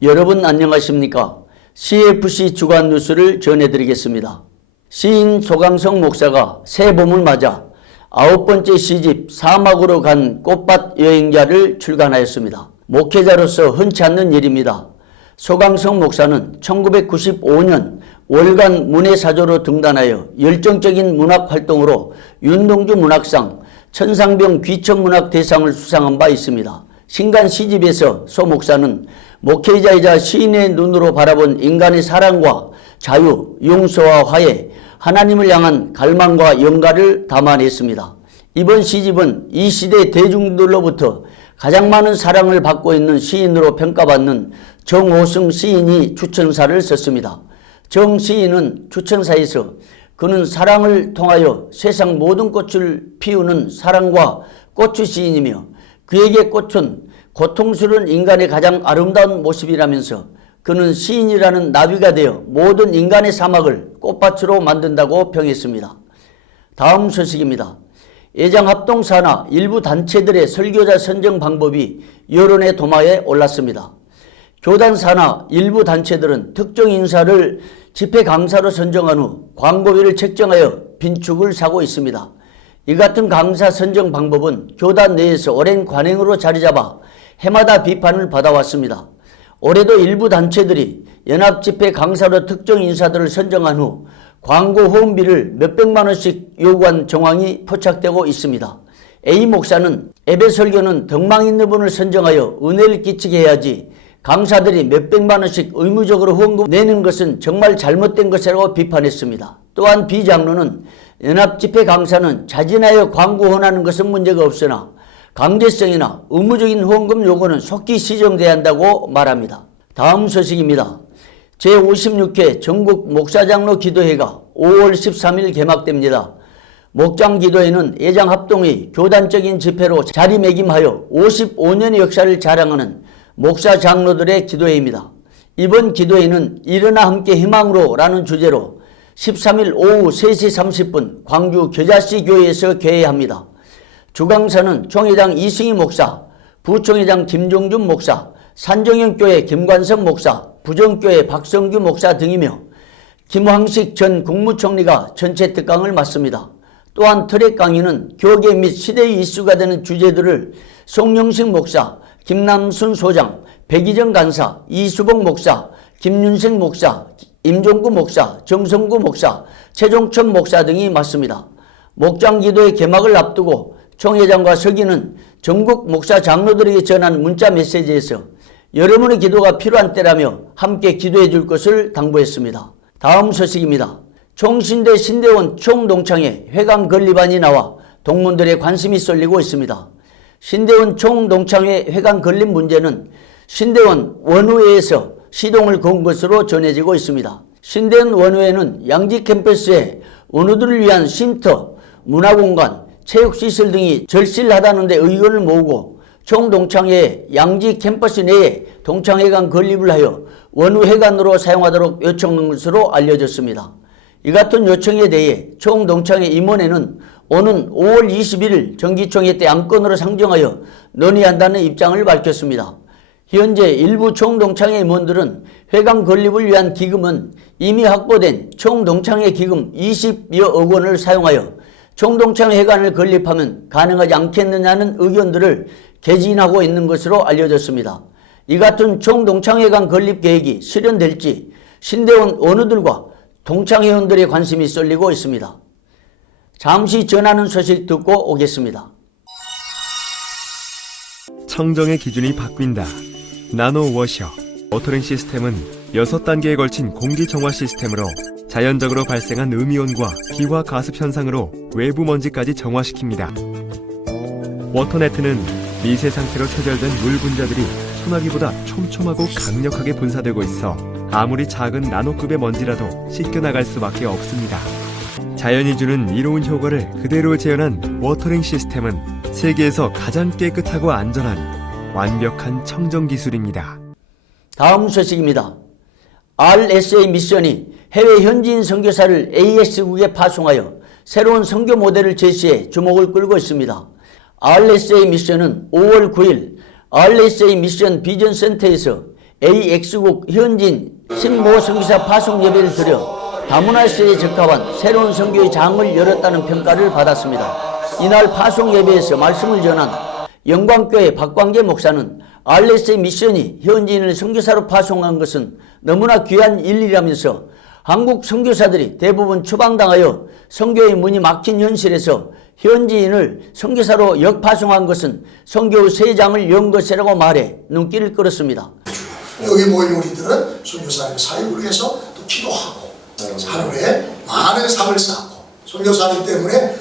여러분 안녕하십니까? CFC 주간 뉴스를 전해드리겠습니다. 시인 소강성 목사가 새 봄을 맞아 9번째 시집 사막으로 간 꽃밭 여행자를 출간하였습니다. 목회자로서 흔치 않는 일입니다. 소강성 목사는 1995년 월간 문해사조로 등단하여 열정적인 문학 활동으로 윤동주 문학상, 천상병 귀천문학 대상을 수상한 바 있습니다. 신간 시집에서 소 목사는 목회자이자 시인의 눈으로 바라본 인간의 사랑과 자유, 용서와 화해, 하나님을 향한 갈망과 영가를 담아냈습니다. 이번 시집은 이 시대 대중들로부터 가장 많은 사랑을 받고 있는 시인으로 평가받는 정호승 시인이 추천사를 썼습니다. 정 시인은 추천사에서 그는 사랑을 통하여 세상 모든 꽃을 피우는 사랑과 꽃의 시인이며 그에게 꽃은 고통스러운 인간의 가장 아름다운 모습이라면서 그는 시인이라는 나비가 되어 모든 인간의 사막을 꽃밭으로 만든다고 평했습니다. 다음 소식입니다. 예장합동 산하 일부 단체들의 설교자 선정 방법이 여론의 도마에 올랐습니다. 교단 산하 일부 단체들은 특정 인사를 집회 강사로 선정한 후 광고비를 책정하여 빈축을 사고 있습니다. 이 같은 강사 선정 방법은 교단 내에서 오랜 관행으로 자리잡아 해마다 비판을 받아왔습니다. 올해도 일부 단체들이 연합집회 강사로 특정 인사들을 선정한 후 광고 후원비를 몇백만 원씩 요구한 정황이 포착되고 있습니다. A 목사는 예배 설교는 덕망 있는 분을 선정하여 은혜를 끼치게 해야지 강사들이 몇백만 원씩 의무적으로 후원금 내는 것은 정말 잘못된 것이라고 비판했습니다. 또한 B 장로는 연합집회 강사는 자진하여 광고 후원하는 것은 문제가 없으나 강제성이나 의무적인 후원금 요구는 속히 시정돼야 한다고 말합니다. 다음 소식입니다. 제56회 전국 목사장로 기도회가 5월 13일 개막됩니다. 목장기도회는 예장합동의 교단적인 집회로 자리매김하여 55년의 역사를 자랑하는 목사장로들의 기도회입니다. 이번 기도회는 일어나 함께 희망으로 라는 주제로 13일 오후 3시 30분 광주 겨자씨 교회에서 개회합니다. 주강사는 총회장 이승희 목사, 부총회장 김종준 목사, 산정형교회 김관석 목사, 부정교회 박성규 목사 등이며 김황식 전 국무총리가 전체 특강을 맡습니다. 또한 트랙 강의는 교계 및 시대의 이슈가 되는 주제들을 송영식 목사, 김남순 소장, 백이정 간사, 이수봉 목사, 김윤생 목사, 임종구 목사, 정성구 목사, 최종천 목사 등이 맡습니다. 목장기도의 개막을 앞두고 총회장과 서기는 전국 목사 장로들에게 전한 문자 메시지에서 여러분의 기도가 필요한 때라며 함께 기도해 줄 것을 당부했습니다. 다음 소식입니다. 총신대 신대원 총동창회 회관 건립안이 나와 동문들의 관심이 쏠리고 있습니다. 신대원 총동창회 회관 건립 문제는 신대원 원우회에서 시동을 건 것으로 전해지고 있습니다. 신대원 원우회는 양지 캠퍼스에 원우들을 위한 쉼터, 문화공간, 체육시설 등이 절실하다는 데 의견을 모으고 총동창회에 양지 캠퍼스 내에 동창회관 건립을 하여 원우회관으로 사용하도록 요청한 것으로 알려졌습니다. 이 같은 요청에 대해 총동창회 임원회는 오는 5월 21일 정기총회 때 안건으로 상정하여 논의한다는 입장을 밝혔습니다. 현재 일부 총동창회 임원들은 회관 건립을 위한 기금은 이미 확보된 총동창회 기금 20여억 원을 사용하여 총동창회 회관을 건립하면 가능하지 않겠느냐는 의견들을 개진하고 있는 것으로 알려졌습니다. 이 같은 총동창회관 건립 계획이 실현될지 신대원 원우들과 동창회원들의 관심이 쏠리고 있습니다. 잠시 전하는 소식 듣고 오겠습니다. 청정의 기준이 바뀐다. 나노워셔 워터링 시스템은 6단계에 걸친 공기정화 시스템으로 자연적으로 발생한 음이온과 기화 가습 현상으로 외부 먼지까지 정화시킵니다. 워터네트는 미세 상태로 체결된 물 분자들이 소나기보다 촘촘하고 강력하게 분사되고 있어 아무리 작은 나노급의 먼지라도 씻겨나갈 수밖에 없습니다. 자연이 주는 이로운 효과를 그대로 재현한 워터링 시스템은 세계에서 가장 깨끗하고 안전한 완벽한 청정 기술입니다. 다음 소식입니다. RSA 미션이 해외 현지인 선교사를 AS국에 파송하여 새로운 선교 모델을 제시해 주목을 끌고 있습니다. RSA 미션은 5월 9일 RSA 미션 비전 센터에서 AX국 현진 신모 선교사 파송 예배를 드려 다문화 시대에 적합한 새로운 선교의 장을 열었다는 평가를 받았습니다. 이날 파송 예배에서 말씀을 전한 영광교회 박광재 목사는 RS의 미션이 현지인을 선교사로 파송한 것은 너무나 귀한 일이라면서 한국 선교사들이 대부분 추방당하여 선교의 문이 막힌 현실에서 현지인을 선교사로 역파송한 것은 선교의 새 장을 연 것이라고 말해 눈길을 끌었습니다. 여기 모인 우리들은 선교사님의 사역을 위해서 또 기도하고 하루에 많은 삶을 쌓고 선교사님 때문에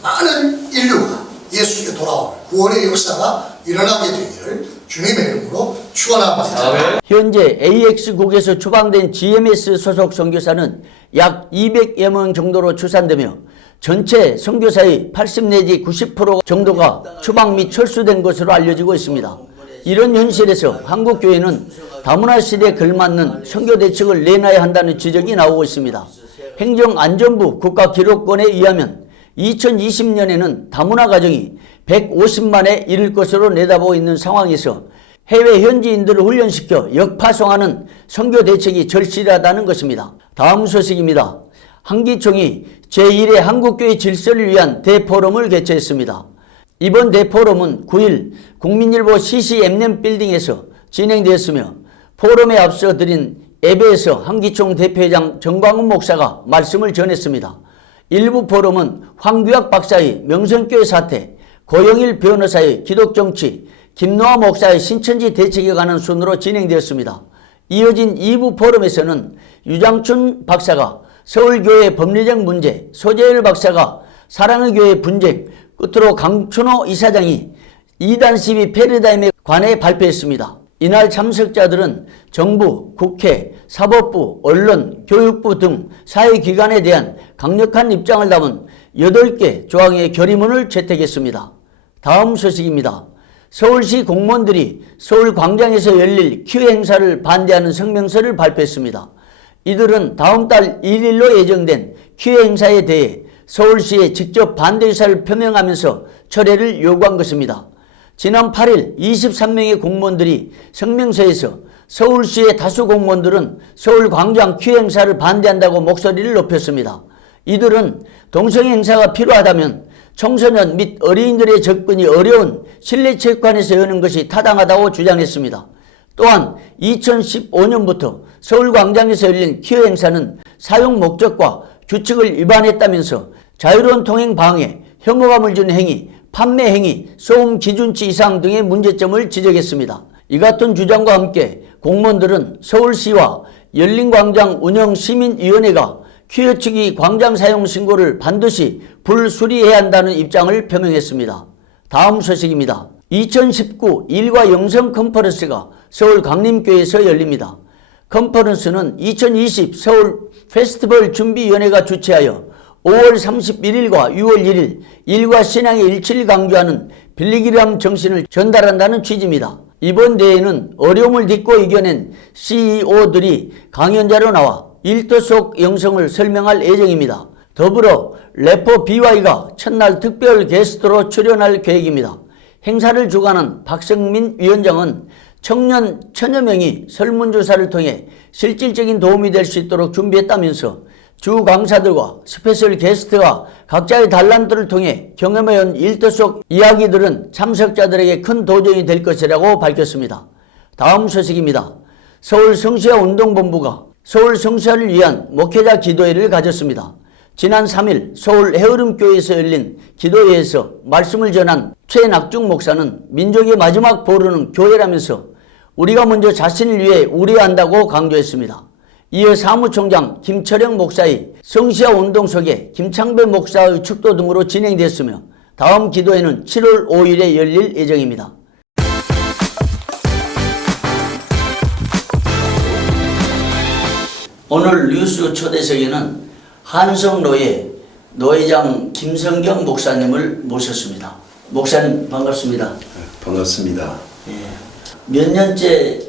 많은 인류가 예수께 돌아오는 구원의 역사가 일어나게 되기를 주님의 이름으로 축원합니다. 현재 AX국에서 추방된 GMS 소속 선교사는 약 200여 명 정도로 추산되며 전체 선교사의 80 내지 90% 정도가 추방 및 철수된 것으로 알려지고 있습니다. 이런 현실에서 한국교회는 다문화 시대에 걸맞는 선교 대책을 내놔야 한다는 지적이 나오고 있습니다. 행정안전부 국가기록원에 의하면 2020년에는 다문화 가정이 150만에 이를 것으로 내다보고 있는 상황에서 해외 현지인들을 훈련시켜 역파송하는 선교 대책이 절실하다는 것입니다. 다음 소식입니다. 한기총이 제1회 한국교회 질서를 위한 대포럼을 개최했습니다. 이번 대포럼은 9일 국민일보 CCM 빌딩에서 진행되었으며 포럼에 앞서 드린 예배에서 한기총 대표회장 정광훈 목사가 말씀을 전했습니다. 일부 포럼은 황규학 박사의 명성교회 사태, 고영일 변호사의 기독정치, 김노아 목사의 신천지 대책에 관한 순으로 진행되었습니다. 이어진 2부 포럼에서는 유장춘 박사가 서울교회 법리적 문제, 소재열 박사가 사랑의 교회 분쟁, 끝으로 강춘호 이사장이 이단 시비 패러다임에 관해 발표했습니다. 이날 참석자들은 정부, 국회, 사법부, 언론, 교육부 등 사회기관에 대한 강력한 입장을 담은 8개 조항의 결의문을 채택했습니다. 다음 소식입니다. 서울시 공무원들이 서울광장에서 열릴 큐 행사를 반대하는 성명서를 발표했습니다. 이들은 다음 달 1일로 예정된 큐 행사에 대해 서울시에 직접 반대 의사를 표명하면서 철회를 요구한 것입니다. 지난 8일 23명의 공무원들이 성명서에서 서울시의 다수 공무원들은 서울광장 큐 행사를 반대한다고 목소리를 높였습니다. 이들은 동성애 행사가 필요하다면 청소년 및 어린이들의 접근이 어려운 실내체육관에서 여는 것이 타당하다고 주장했습니다. 또한 2015년부터 서울광장에서 열린 큐 행사는 사용 목적과 규칙을 위반했다면서 자유로운 통행 방해, 혐오감을 주는 행위, 판매 행위, 소음 기준치 이상 등의 문제점을 지적했습니다. 이 같은 주장과 함께 공무원들은 서울시와 열린광장 운영시민위원회가 큐 측이 광장 사용 신고를 반드시 불수리해야 한다는 입장을 표명했습니다. 다음 소식입니다. 2019 일과 영성 컨퍼런스가 서울 강림교회에서 열립니다. 컨퍼런스는 2020 서울 페스티벌 준비위원회가 주최하여 5월 31일과 6월 1일 일과 신앙의 일치를 강조하는 빌리기람 정신을 전달한다는 취지입니다. 이번 대회는 어려움을 딛고 이겨낸 CEO들이 강연자로 나와 일터 속 영성을 설명할 예정입니다. 더불어 래퍼 BY가 첫날 특별 게스트로 출연할 계획입니다. 행사를 주관한 박성민 위원장은 청년 1000여 명이 설문조사를 통해 실질적인 도움이 될 수 있도록 준비했다면서 주 강사들과 스페셜 게스트가 각자의 달란트를 통해 경험해온 일터 속 이야기들은 참석자들에게 큰 도전이 될 것이라고 밝혔습니다. 다음 소식입니다. 서울 성시아 운동본부가 서울 성시아를 위한 목회자 기도회를 가졌습니다. 지난 3일 서울 해오름교회에서 열린 기도회에서 말씀을 전한 최낙중 목사는 민족의 마지막 보루는 교회라면서 우리가 먼저 자신을 위해 우려한다고 강조했습니다. 이어 사무총장 김철영 목사의 성시아 운동 속에 김창배 목사의 축도 등으로 진행됐으며 다음 기도회는 7월 5일에 열릴 예정입니다. 오늘 뉴스 초대석에는 한성노예 노회장 김성경 목사님을 모셨습니다. 목사님 반갑습니다. 반갑습니다. 예. 몇 년째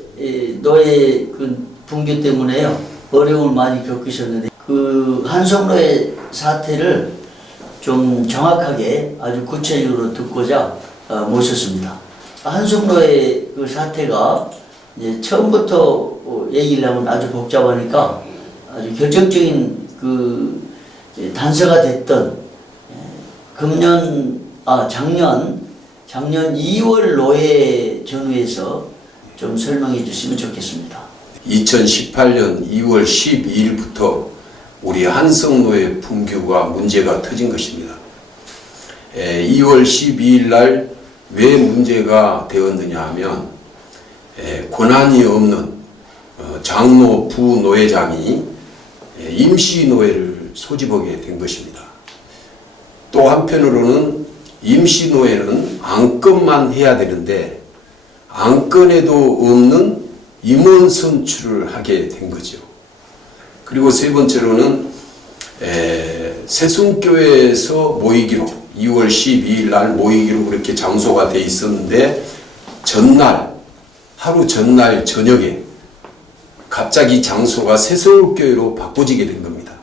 노예 분규 때문에요 어려움을 많이 겪으셨는데 그 한성노예 사태를 좀 정확하게 아주 구체적으로 듣고자 모셨습니다. 한성노예 그 사태가 이제 처음부터 얘기를 하면 아주 복잡하니까 아주 결정적인 그 단서가 됐던 작년 2월 노회 전후에서 좀 설명해 주시면 좋겠습니다. 2018년 2월 12일부터 우리 한성노예 분규가 문제가 터진 것입니다. 2월 12일 날 왜 문제가 되었느냐 하면 권한이 없는 장로 부노회장이 임시노예를 소집하게 된 것입니다. 또 한편으로는 임시노예는 안건만 해야 되는데 안건에도 없는 임원 선출을 하게 된 거죠. 그리고 세 번째로는 새순교회에서 모이기로 2월 12일 날 모이기로 그렇게 장소가 돼 있었는데 하루 전날 저녁에 갑자기 장소가 새서울교회로 바꿔지게 된 겁니다.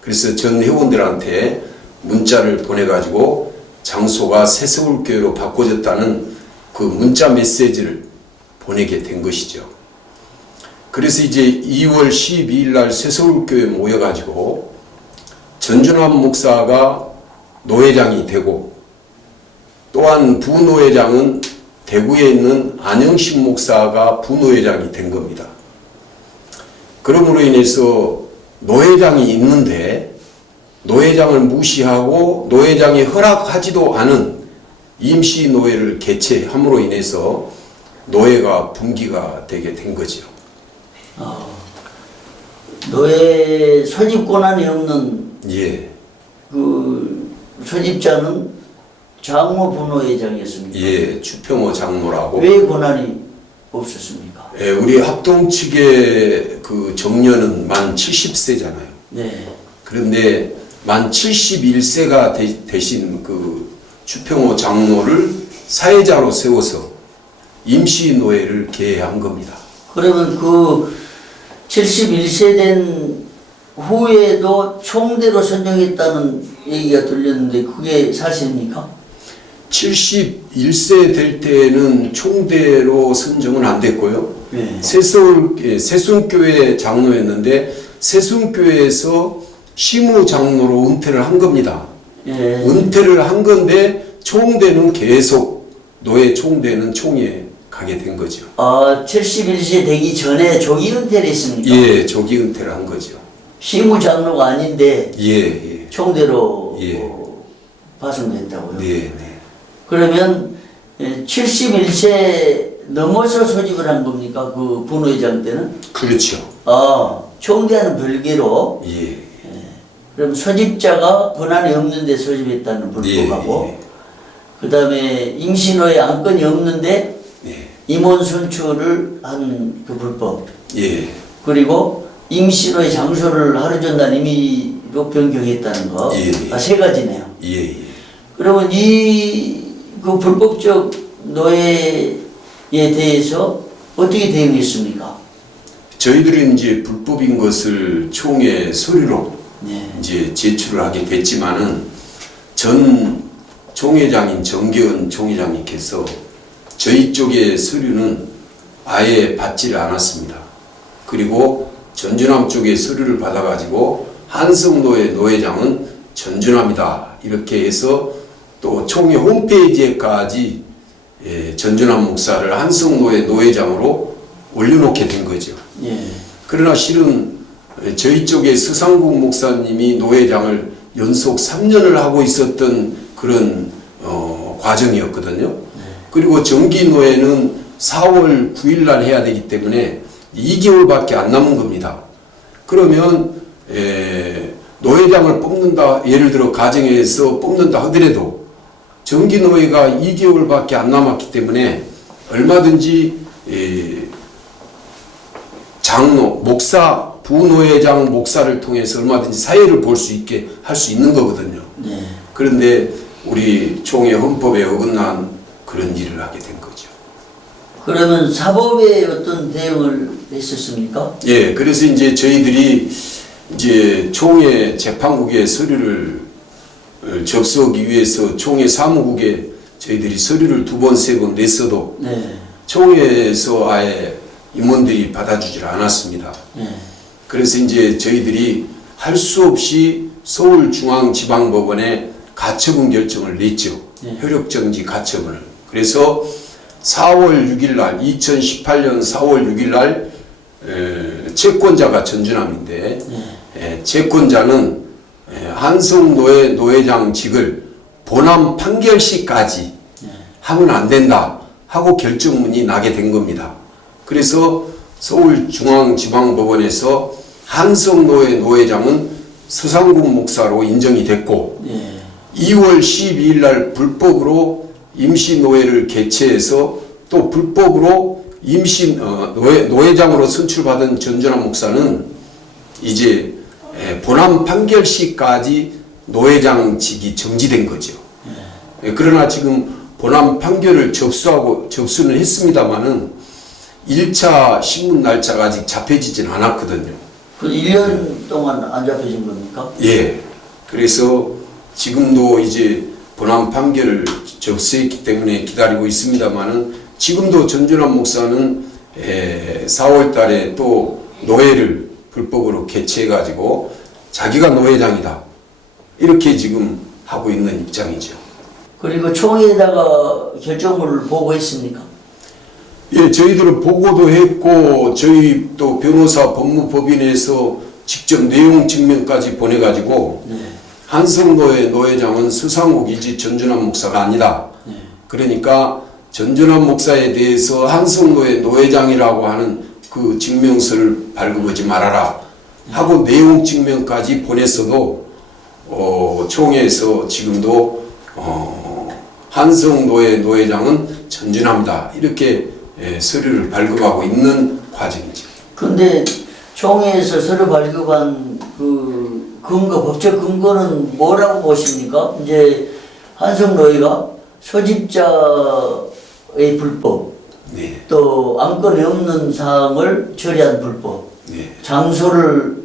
그래서 전 회원들한테 문자를 보내가지고 장소가 새서울교회로 바꿔졌다는 그 문자 메시지를 보내게 된 것이죠. 그래서 이제 2월 12일 날 새서울교회에 모여가지고 전준환 목사가 노회장이 되고 또한 부노회장은 대구에 있는 안영식 목사가 부노회장이 된 겁니다. 그러므로 인해서 노회장이 있는데 노회장을 무시하고 노회장이 허락하지도 않은 임시노회를 개최함으로 인해서 노회가 분기가 되게 된 거죠. 노예 소집 권한이 없는 예. 그 소집자는 장로 부노회장이었습니까? 예, 추평호 장로라고. 왜 권한이 없었습니까? 예, 우리 합동 측의 그 정년은 만 70세잖아요. 네. 그런데 만 71세가 되신 그 추평호 장로를 사회자로 세워서 임시노회를 개회한 겁니다. 그러면 그 71세 된 후에도 총대로 선정했다는 얘기가 들렸는데 그게 사실입니까? 71세 될 때는 총대로 선정은 안 됐고요. 네. 새순교회 장로였는데 새순교회에서 시무 장로로 은퇴를 한 겁니다. 예. 은퇴를 한 건데 총대는 계속 노예 총대는 총에 가게 된 거죠. 71세 되기 전에 조기 은퇴를 했습니까? 예, 조기 은퇴를 한 거죠. 시무 장로가 아닌데 예. 총대로 예. 파송됐다고요? 네, 네. 그러면 71세 넘어서 소집을 한 겁니까? 그 부노회장 때는? 그렇죠. 총대와는 별개로 예. 그럼 소집자가 권한이 없는데 소집했다는 불법하고 예. 그 다음에 임시노예 안건이 없는데 예. 임원 선출을 한 그 불법 예. 그리고 임시노예 장소를 하루 전날 임의로 변경했다는 거. 예. 세 가지네요. 예. 그러면 그 불법적 노예에 대해서 어떻게 대응했습니까? 저희들은 이제 불법인 것을 총회 서류로 네. 이제 제출을 하게 됐지만은 전 총회장인 정계은 총회장님께서 저희 쪽의 서류는 아예 받지를 않았습니다. 그리고 전준함 쪽의 서류를 받아가지고 한성노회 노회장은 전준함이다 이렇게 해서 또 총회 홈페이지에까지 전준함 목사를 한성노회 노회장으로 올려놓게 된 거죠. 예. 그러나 실은 저희 쪽에 서상국 목사님이 노회장을 연속 3년을 하고 있었던 그런 과정이었거든요. 그리고 정기노회는 4월 9일 날 해야 되기 때문에 2개월밖에 안 남은 겁니다. 그러면 노회장을 뽑는다, 예를 들어 가정에서 뽑는다 하더라도 정기노회가 2개월밖에 안 남았기 때문에 얼마든지 장로, 목사, 부노회장 목사를 통해서 얼마든지 사회를 볼 수 있게 할 수 있는 거거든요. 네. 그런데 우리 총회 헌법에 어긋난 그런 일을 하게 된 거죠. 그러면 사법에 어떤 대응을 했었습니까? 예, 그래서 이제 저희들이 이제 총회 재판국에 서류를 접수하기 위해서 총회 사무국에 저희들이 서류를 2번, 3번 냈어도 네. 총회에서 아예 임원들이 받아주질 않았습니다. 예. 그래서 이제 저희들이 할 수 없이 서울중앙지방법원에 가처분 결정을 냈죠. 네. 효력정지 가처분을. 그래서 4월 6일 날 2018년 4월 6일 날 채권자가 전준함인데 채권자는 한성노회 노회장직을 본안 판결시까지 하면 안 된다 하고 결정문이 나게 된 겁니다. 그래서 서울중앙지방법원에서 한성노회 노회장은 서상국 목사로 인정이 됐고 2월 12일 날 불법으로 임시노회를 개최해서 또 불법으로 노회장으로 선출받은 전준환 목사는 이제 본안 판결 시까지 노회장직이 정지된 거죠. 그러나 지금 본안 판결을 접수는 했습니다마는 1차 신문 날짜가 아직 잡혀지진 않았거든요. 그 1년 동안 안 잡혀진 겁니까? 예. 그래서 지금도 이제 본안 판결을 접수했기 때문에 기다리고 있습니다만은 지금도 전준환 목사는 4월 달에 또 노회를 불법으로 개최해가지고 자기가 노회장이다. 이렇게 지금 하고 있는 입장이죠. 그리고 총회에다가 결정문을 보고했습니까? 예, 저희들은 보고도 했고 저희 또 변호사 법무법인에서 직접 내용 증명까지 보내가지고 한성노회 노회장은 서상국 이지 전준환 목사가 아니다. 그러니까 전준환 목사에 대해서 한성노회 노회장이라고 하는 그 증명서를 발급하지 말아라 하고 내용 증명까지 보냈어도 총회에서 지금도 한성노회 노회장은 전준합니다. 이렇게 서류를 발급하고 있는 과정이죠. 근데 총회에서 서류 발급한 그 근거, 법적 근거는 뭐라고 보십니까? 이제 한성노회가 소집자의 불법, 네. 또 안건이 없는 사항을 처리한 불법, 네. 장소를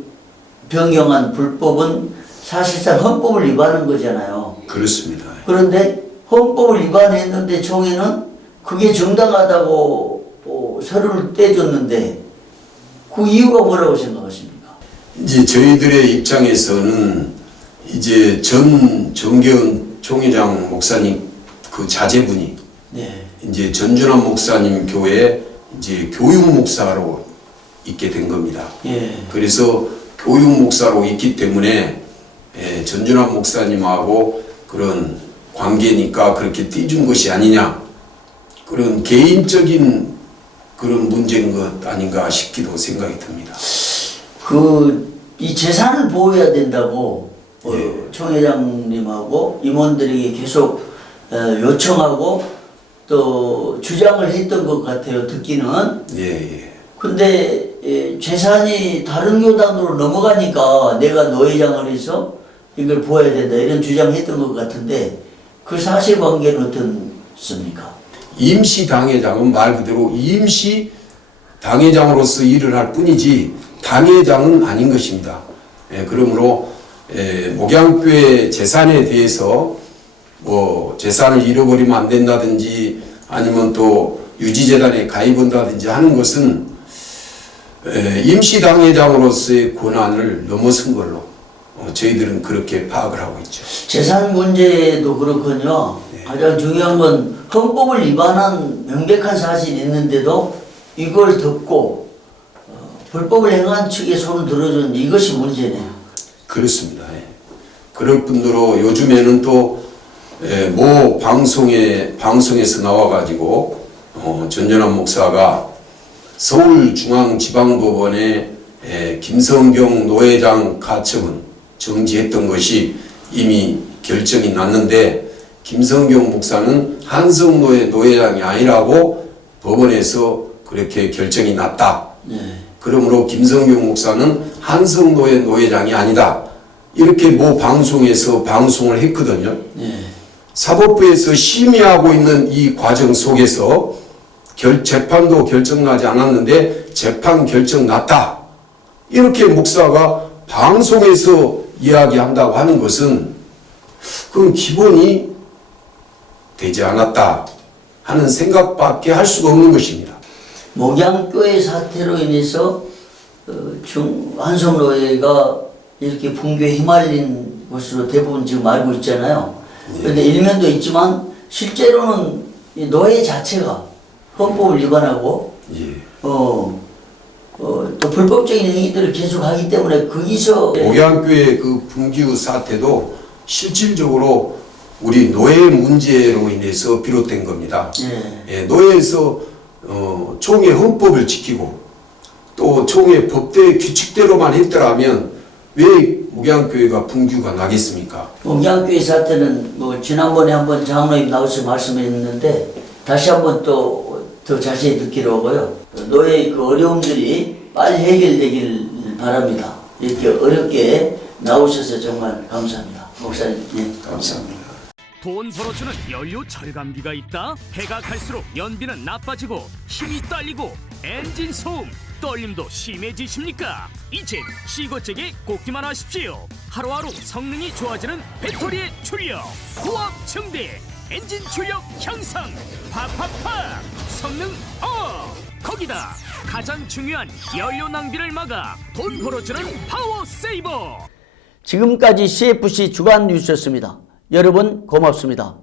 변경한 불법은 사실상 헌법을 위반한 거잖아요. 그렇습니다. 그런데 헌법을 위반했는데 총회는 그게 정당하다고 서류를 떼줬는데 그 이유가 뭐라고 생각하십니까? 이제 저희들의 입장에서는 이제 정계은 총회장 목사님 그 자제분이 네. 이제 전준환 목사님 교회 이제 교육 목사로 있게 된 겁니다. 예. 그래서 교육 목사로 있기 때문에 전준환 목사님하고 그런 관계니까 그렇게 띄준 것이 아니냐 그런 개인적인 그런 문제인 것 아닌가 싶기도 생각이 듭니다. 이 재산을 보호해야 된다고 총회장님하고 임원들에게 계속 요청하고 또 주장을 했던 것 같아요. 듣기는. 예. 근데 재산이 다른 교단으로 넘어가니까 내가 노회장을 해서 이걸 보호해야 된다 이런 주장했던 것 같은데 그 사실관계는 어떻습니까? 임시 당회장은 말 그대로 임시 당회장으로서 일을 할 뿐이지 당회장은 아닌 것입니다. 그러므로 목양교회 재산에 대해서 뭐 재산을 잃어버리면 안 된다든지 아니면 또 유지재단에 가입한다든지 하는 것은 임시 당회장으로서의 권한을 넘어선 걸로 저희들은 그렇게 파악을 하고 있죠. 재산 문제도 그렇군요. 가장 중요한 건 헌법을 위반한 명백한 사실이 있는데도 이걸 듣고 불법을 행한 측에 손을 들어준 이것이 문제네요. 그렇습니다. 그럴 뿐더러 요즘에는 또 모 방송에서 나와가지고 전준환 목사가 서울중앙지방법원에 김성경 노회장 가처분 정지했던 것이 이미 결정이 났는데 김성경 목사는 한성노회 노회장이 아니라고 법원에서 그렇게 결정이 났다. 그러므로 김성경 목사는 한성노회 노회장이 아니다. 이렇게 모 방송에서 방송을 했거든요. 사법부에서 심의하고 있는 이 과정 속에서 재판도 결정나지 않았는데 재판 결정 났다. 이렇게 목사가 방송에서 이야기한다고 하는 것은 그건 기본이 되지 않았다 하는 생각밖에 할 수가 없는 것입니다. 목양교회 사태로 인해서 한성노예가 이렇게 붕괴에 휘말린 것으로 대부분 지금 알고 있잖아요. 그런데 일면도 있지만 실제로는 이 노예 자체가 헌법을 위반하고 예. 또 불법적인 행위들을 계속하기 때문에 거기서 목양교회 그 붕괴 사태도 실질적으로 우리 노예 문제로 인해서 비롯된 겁니다. 예, 노예에서 총회 헌법을 지키고 또 총회 법대 규칙대로만 했더라면 왜 목양교회가 붕괴가 나겠습니까? 목양교회 사태는 뭐 지난번에 한번 장로님 나와서 말씀했는데 다시 한번 또 더 자세히 듣기로 하고요. 노예의 그 어려움들이 빨리 해결되길 바랍니다. 이렇게 어렵게 나오셔서 정말 감사합니다. 목사님. 네. 감사합니다. 돈 벌어주는 연료 절감기가 있다? 해가 갈수록 연비는 나빠지고 힘이 딸리고 엔진 소음, 떨림도 심해지십니까? 이젠 시거잭에 꽂기만 하십시오. 하루하루 성능이 좋아지는 배터리의 출력, 고압 증대, 엔진 출력 향상, 팍팍팍 성능 업! 거기다 가장 중요한 연료 낭비를 막아 돈 벌어주는 파워 세이버. 지금까지 CFC 주간 뉴스였습니다. 여러분 고맙습니다.